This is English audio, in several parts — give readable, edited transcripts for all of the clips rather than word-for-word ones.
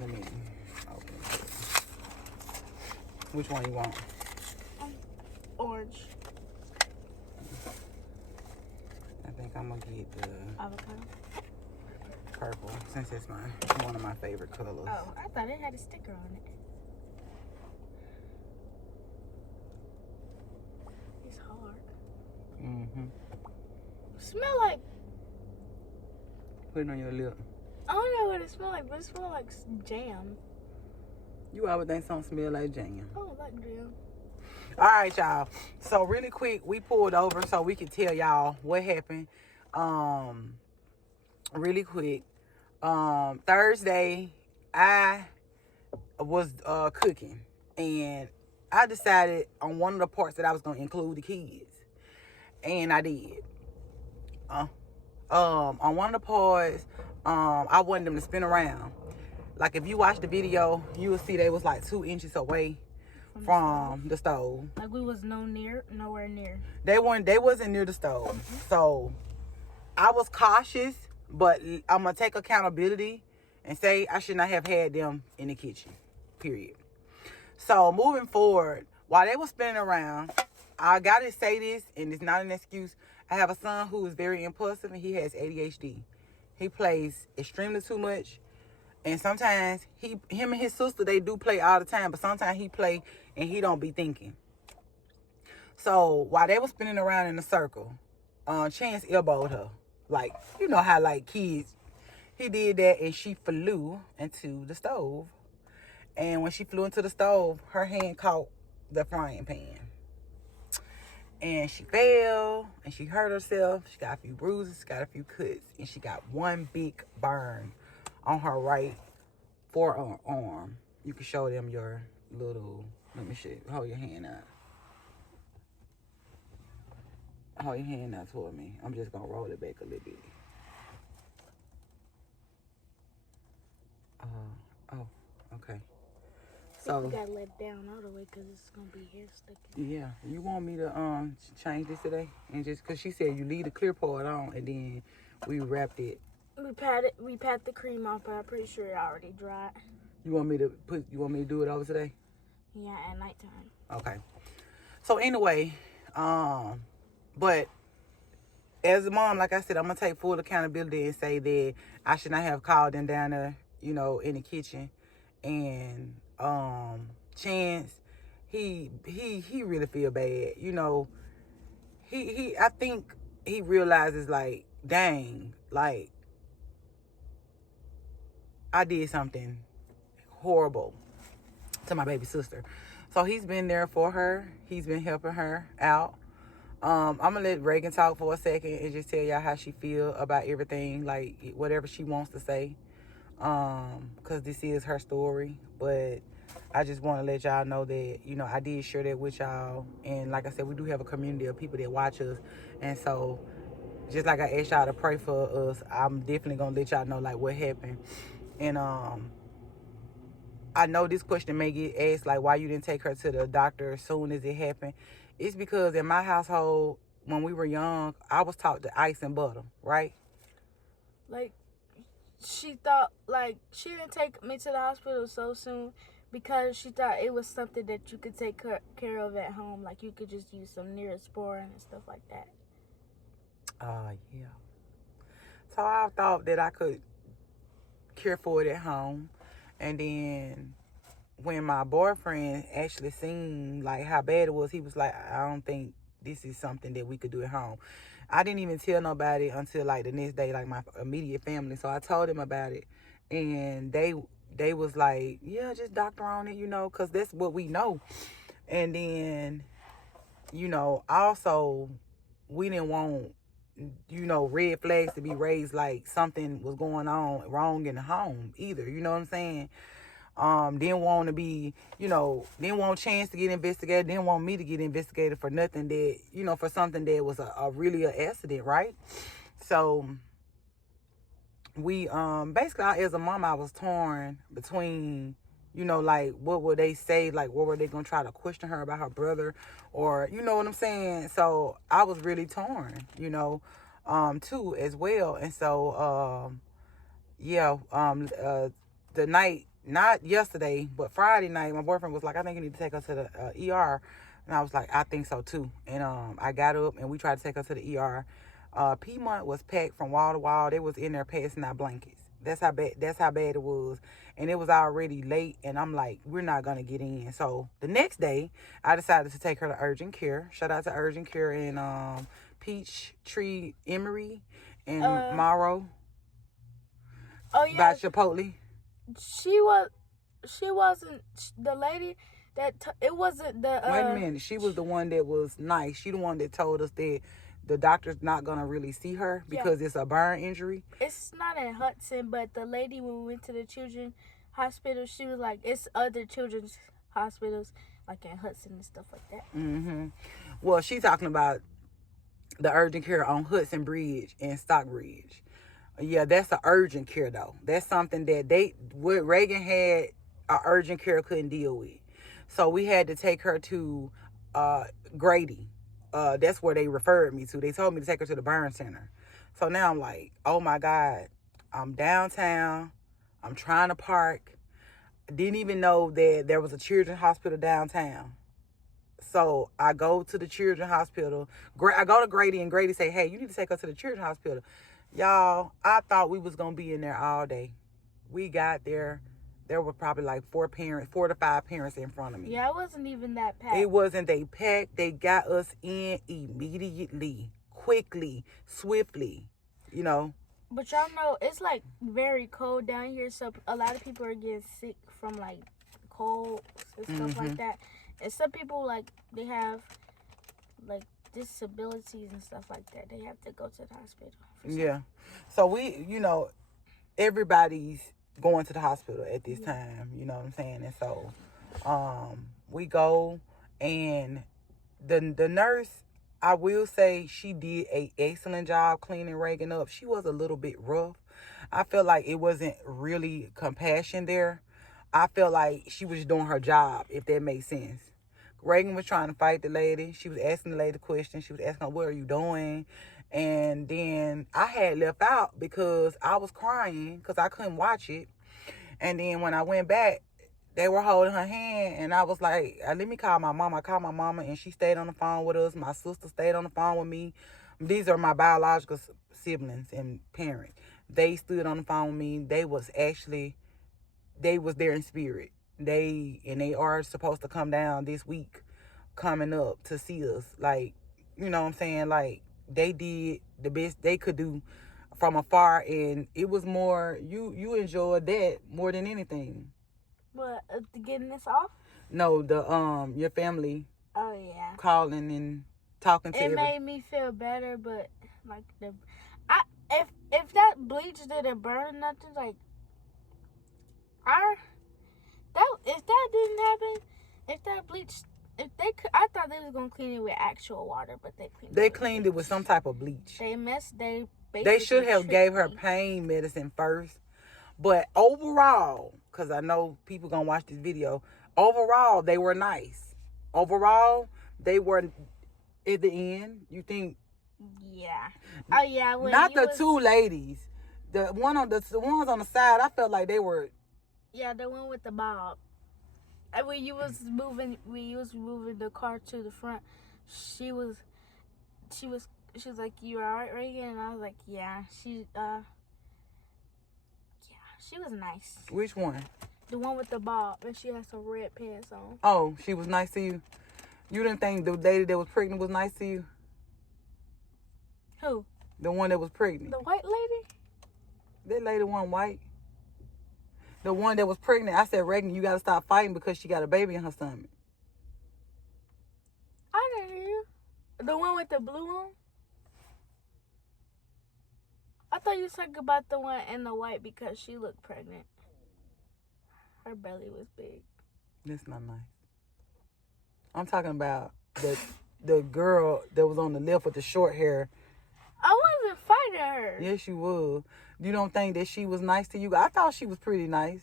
Let me open it. Which one you want? Orange. I think I'm gonna get the Avocado. purple since it's one of my favorite colors. Oh, I thought it had a sticker on it. It's hard. Mm-hmm. Smell like, Put it on your lip. I don't know what it smells like, but it smells like jam. You always think something smell like jam. Oh, like jam. All right, y'all. So really quick, we pulled over so we could tell y'all what happened. Really quick. Thursday, I was cooking, and I decided on one of the parts that I was gonna include the kids, and I did. On one of the parts, I wanted them to spin around. Like if you watch the video, you will see they was like 2 inches away from the stove. Like we was nowhere near. They wasn't near the stove. So I was cautious, but I'm gonna take accountability and say I should not have had them in the kitchen. Period. So moving forward, while they were spinning around, I gotta say this, and it's not an excuse. I have a son who is very impulsive and he has ADHD. He plays extremely too much. And sometimes him and his sister, they do play all the time, but sometimes he play and he don't be thinking. So while they were spinning around in a circle, Chance elbowed her. Like, you know how like kids, he did that and she flew into the stove. And when she flew into the stove, her hand caught the frying pan. And she fell and she hurt herself. She got a few bruises, got a few cuts, and she got one big burn on her right forearm. You can show them your little, let me show you. Hold your hand out. Hold your hand out toward me. I'm just gonna roll it back a little bit. Oh, okay. So we gotta let it down all the way because it's gonna be hair sticking. Yeah, you want me to change this today? And just cause she said you leave the clear part on and then we wrapped it. We pat the cream off, but I'm pretty sure it already dried. You want me to do it over today? Yeah, at nighttime. Okay. So anyway, but as a mom, like I said, I'm gonna take full accountability and say that I should not have called them down there, in the kitchen. And Chance, he really feel bad. I think he realizes like, dang, like I did something horrible to my baby sister. So he's been there for her. He's been helping her out. I'm gonna let Reagan talk for a second and just tell y'all how she feel about everything, like whatever she wants to say. Cause this is her story, but I just want to let y'all know that, I did share that with y'all. And like I said, we do have a community of people that watch us. And so just like I asked y'all to pray for us, I'm definitely gonna let y'all know like what happened. And I know this question may get asked, like, why you didn't take her to the doctor as soon as it happened. It's because in my household, when we were young, I was taught to ice and butter, right? Like, she thought, like, she didn't take me to the hospital so soon because she thought it was something that you could take care of at home. Like, you could just use some Neosporin and stuff like that. Yeah. So I thought that I could care for it at home. And then when my boyfriend actually seen like how bad it was, he was like, I don't think this is something that we could do at home. I didn't even tell nobody until like the next day, like my immediate family. So I told him about it, and they was like, yeah, just doctor on it, because that's what we know. And then, also we didn't want, red flags to be raised like something was going on wrong in the home either. You know what I'm saying? Didn't want to be, didn't want Chance to get investigated, didn't want me to get investigated for nothing that, for something that was a really an accident, right? So we, basically as a mom, I was torn between, like what would they say? Like what were they going to try to question her about her brother? Or, you know what I'm saying? So I was really torn, too, as well. And so, the night not yesterday, but Friday night, my boyfriend was like, I think you need to take her to the ER. And I was like, I think so too. And I got up and we tried to take her to the ER. Piedmont was packed from wall to wall. They was in there passing out blankets. That's how bad it was. And it was already late. And I'm like, we're not going to get in. So the next day, I decided to take her to urgent care. Shout out to urgent care in Peachtree, Emory, and Morrow. Oh yeah. By Chipotle. She wasn't the lady that it wasn't the wait a minute, she was the one that was nice. She the one that told us that the doctor's not gonna really see her because it's a burn injury. It's not in Hudson, but the lady when we went to the children's hospital, she was like, it's other children's hospitals like in Hudson and stuff like that. Well, she's talking about the urgent care on Hudson Bridge and Stockbridge. Yeah, that's an urgent care though. That's something that what Reagan had, a urgent care couldn't deal with. So we had to take her to Grady. That's where they referred me to. They told me to take her to the burn center. So now I'm like, oh my God, I'm downtown. I'm trying to park. Didn't even know that there was a children's hospital downtown. So I go to the children's hospital. I go to Grady and Grady say, hey, you need to take her to the children's hospital. Y'all, I thought we was going to be in there all day. We got there. There were probably like 4 to 5 parents in front of me. Yeah, it wasn't even that packed. It wasn't. They packed. They got us in immediately, quickly, swiftly, you know. But y'all know, it's like very cold down here. So a lot of people are getting sick from like colds and stuff like that. And some people, like, they have like disabilities and stuff like that. They have to go to the hospital. Yeah. So we, everybody's going to the hospital at this time, you know what I'm saying? And so we go, and the nurse, I will say, she did an excellent job cleaning Reagan up. She was a little bit rough. I felt like it wasn't really compassion there. I felt like she was doing her job, if that makes sense. Reagan was trying to fight the lady. She was asking the lady questions. She was asking her, what are you doing? And then I had left out because I was crying because I couldn't watch it. And then when I went back, they were holding her hand, and I was like, let me call my mama. I called my mama, and she stayed on the phone with us. My sister stayed on the phone with me. These are my biological siblings and parents. They stood on the phone with me. They was there in spirit. They are supposed to come down this week coming up to see us. Like, you know what I'm saying? Like, they did the best they could do from afar, and it was more, you enjoyed that more than anything. What, getting this off? No, your family. Oh yeah. Calling and talking to it made me feel better, but like if that bleach didn't burn nothing, like if that didn't happen, if that bleach, if they could, I thought they was gonna clean it with actual water, but they cleaned it with some type of bleach. They should have gave her pain medicine first, but overall, because I know people gonna watch this video, overall they were nice. Overall, they were at the end. You think? Yeah. Oh yeah. Not the two ladies. The ones on the side. I felt like they were. Yeah, the one with the bob. And when you was moving the car to the front, she was like, "You alright, Reagan?" And I was like, "Yeah." She was nice. Which one? The one with the bob, and she had some red pants on. Oh, she was nice to you? You didn't think the lady that was pregnant was nice to you? Who? The one that was pregnant. The white lady? That lady wasn't white. The one that was pregnant, I said, Reagan, you got to stop fighting because she got a baby in her stomach. I didn't hear you. The one with the blue on? I thought you said about the one in the white because she looked pregnant. Her belly was big. That's not nice. I'm talking about the girl that was on the left with the short hair. I wasn't fighting her. Yes, you was. You don't think that she was nice to you? I thought she was pretty nice.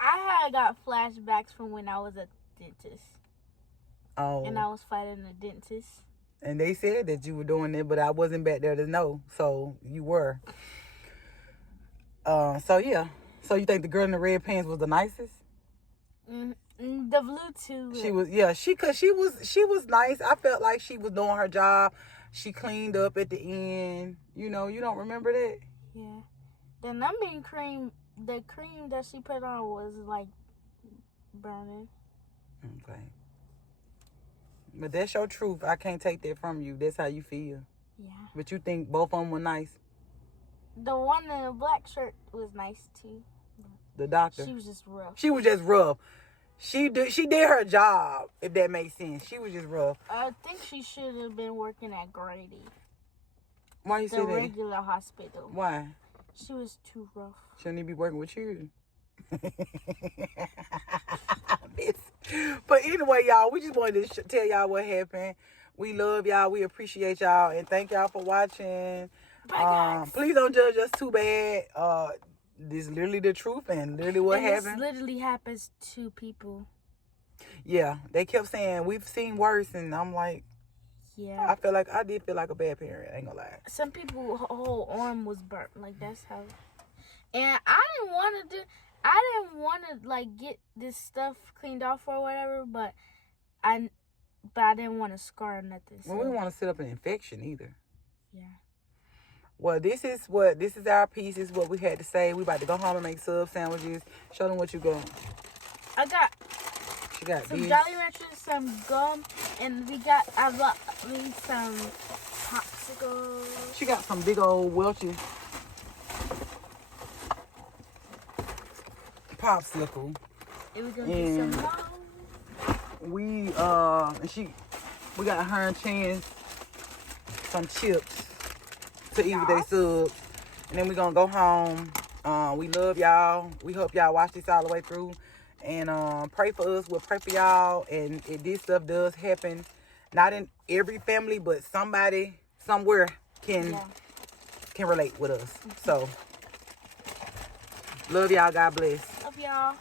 I got flashbacks from when I was a dentist. Oh. And I was fighting a dentist. And they said that you were doing it, but I wasn't back there to know. So you were. So yeah. So you think the girl in the red pants was the nicest? The blue too. She was, yeah. She was nice. I felt like she was doing her job. She cleaned up at the end. You know, you don't remember that? Yeah. The numbing cream, the cream that she put on was like burning. Okay. But that's your truth. I can't take that from you. That's how you feel. Yeah. But you think both of them were nice? The one in the black shirt was nice too. The doctor? She was just rough. She was just rough. She did her job, if that makes sense. She was just rough. I think she should have been working at Grady. Why you say The that? regular hospital. Why? She was too rough. Shouldn't he be working with you? But anyway, y'all, we just wanted to tell y'all what happened. We love y'all. We appreciate y'all. And thank y'all for watching. Bye, guys. Please don't judge us too bad. This is literally the truth and literally what happened. This literally happens to people. Yeah, they kept saying, we've seen worse. And I'm like, yeah. I did feel like a bad parent. I ain't gonna lie. Some people's whole arm was burnt. Like, that's how. And I didn't want to like get this stuff cleaned off or whatever, but I didn't want to scar nothing. So. Well, we don't want to set up an infection either. Yeah. Well, this is our piece. This is what we had to say. We about to go home and make sub sandwiches. Show them what you got. She got some this. Jolly Ranchers, some gum, and I got me some popsicles. She got some big old Welch's popsicle. And we're gonna get some more. We got her and Chance some chips to eat with their subs. And then we're gonna go home. We love y'all. We hope y'all watch this all the way through. And pray for us. We'll pray for y'all. And if this stuff does happen, not in every family, but somebody somewhere can relate with us. So love y'all. God bless. Love y'all.